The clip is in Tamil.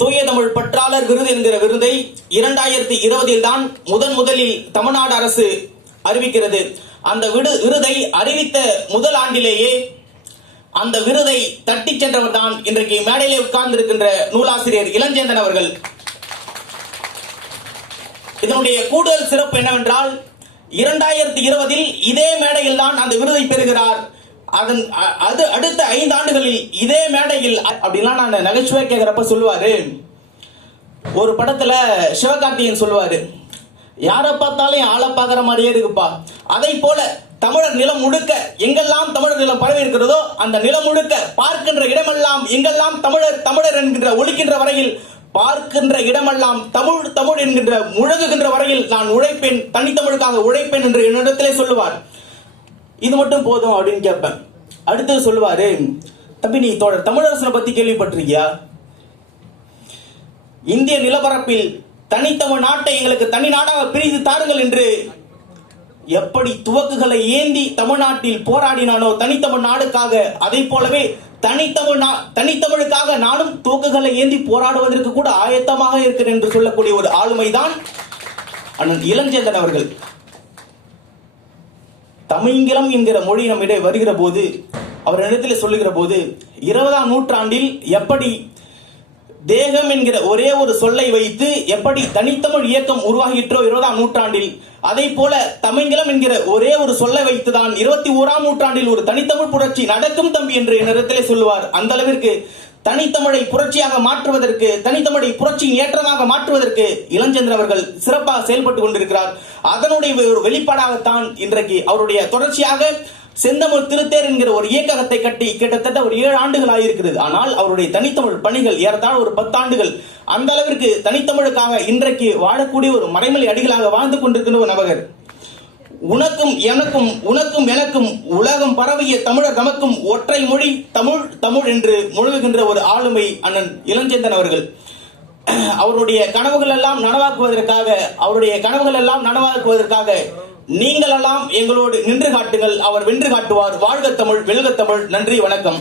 தூய தமிழ் பற்றாளர் விருது என்கிற விருதை 2020 தான் முதலில் தமிழ்நாடு அரசு அறிவிக்கிறது. அந்த விருதை அறிவித்த முதல் ஆண்டிலேயே அந்த விருதை தட்டி சென்றவர் தான் இன்றைக்கு மேடையிலே உட்கார்ந்திருக்கின்ற நூலாசிரியர் இளஞ்சேந்தன் அவர்கள். இதனுடைய கூடுதல் சிறப்பு என்னவென்றால் 2020 இதே மேடையில் தான் அந்த விருதை பெறுகிறார். அடுத்த 5 ஆண்டுகளில் இதே மேடையில் அப்படிலாம் நான் நகைச்சுவை கேட்கிறப்ப சொல்லுவாரு. ஒரு படத்துல சிவகார்த்திகேயன் சொல்லுவாரு, யாரை பார்த்தாலும் ஆளை பார்க்கிற மாதிரியே இருக்குப்பா. அதை போல தமிழர் நிலம் முழுக்க எங்கெல்லாம் தமிழர் நிலம் பரவி இருக்கிறதோ அந்த நிலம் முழுக்க பார்க்கின்ற இடமெல்லாம் எங்கெல்லாம் தமிழர் என்கின்ற ஒலிக்கின்ற வரையில், பார்க்கின்ற இடமெல்லாம் தமிழ் தமிழ் என்கின்ற முழங்குகின்ற வரையில் நான் உழைப்பேன், தனித்தமிழுக்காக உழைப்பேன் என்று என்னிடத்திலே சொல்லுவார். இது மட்டும் போதும் அப்படின்னு கேட்பேன். அடுத்தது சொல்லுவாரு, தம்பி நீ தமிழரசனை பத்தி கேள்விப்பட்டிருக்கியா? இந்திய நிலப்பரப்பில் தனித்தமிழ் நாட்டை எங்களுக்கு தனி நாடாக பிரித்து தாருங்கள் என்று எப்படி துவக்குகளை ஏந்தி தமிழ்நாட்டில் போராடினானோ தனித்தமிழ் நாடுக்காக, அதை போலவே தனித்தமிழுக்காக நானும் துவக்குகளை ஏந்தி போராடுவதற்கு கூட ஆயத்தமாக இருக்கிறேன் என்று சொல்லக்கூடிய ஒரு ஆளுமைதான் அண்ணன் இளஞ்சேந்தன் அவர்கள். தமிங்கிலம் என்கிற மொழி நம்மிடையே வருகிற போது, அவர் இடத்தில் சொல்லுகிற போது, 20ஆம் நூற்றாண்டில் எப்படி தேகம் என்கிற ஒரே ஒரு சொல்லை வைத்து எப்படி தனித்தமிழ் இயக்கம் உருவாகிற்றோ 20ஆம் நூற்றாண்டில், அதை போல தமிங்கிலம் என்கிற ஒரே ஒரு சொல்லை வைத்துதான் 21ஆம் நூற்றாண்டில் ஒரு தனித்தமிழ் புரட்சி நடக்கும் தம்பி என்று என்னிடத்திலே சொல்லுவார். அந்த அளவிற்கு தனித்தமிழை புரட்சியாக மாற்றுவதற்கு, தனித்தமிழை புரட்சியின் ஏற்றமாக மாற்றுவதற்கு இளஞ்சேந்தன் அவர்கள் சிறப்பாக செயல்பட்டுக் கொண்டிருக்கிறார். அதனுடைய ஒரு வெளிப்பாடாகத்தான் இன்றைக்கு அவருடைய தொடர்ச்சியாக செந்தமிழ் திருத்தேர் என்கிற ஒரு இயக்கத்தை கட்டி கிட்டத்தட்ட ஒரு 7 ஆண்டுகள் ஆகியிருக்கிறது. ஆனால் அவருடைய தனித்தமிழ் பணிகள் ஏறத்தாழ ஒரு 10 ஆண்டுகள். அந்த அளவிற்கு தனித்தமிழுக்காக இன்றைக்கு வாழக்கூடிய ஒரு மறைமலை அடிகளாக வாழ்ந்து கொண்டிருக்கின்ற ஒரு நபர். உனக்கும் எனக்கும் உலகம் பரவிய தமிழர் நமக்கும் ஒற்றை மொழி தமிழ் தமிழ் என்று முழுகுகின்ற ஒரு ஆளுமை அண்ணன் இளஞ்சேந்தன் அவர்கள். அவருடைய கனவுகள் எல்லாம் நனவாக்குவதற்காக நீங்கள் எல்லாம் எங்களோடு நின்று காட்டுங்கள். அவர் வென்று காட்டுவார். வாழ்க தமிழ், வெல்க தமிழ். நன்றி, வணக்கம்.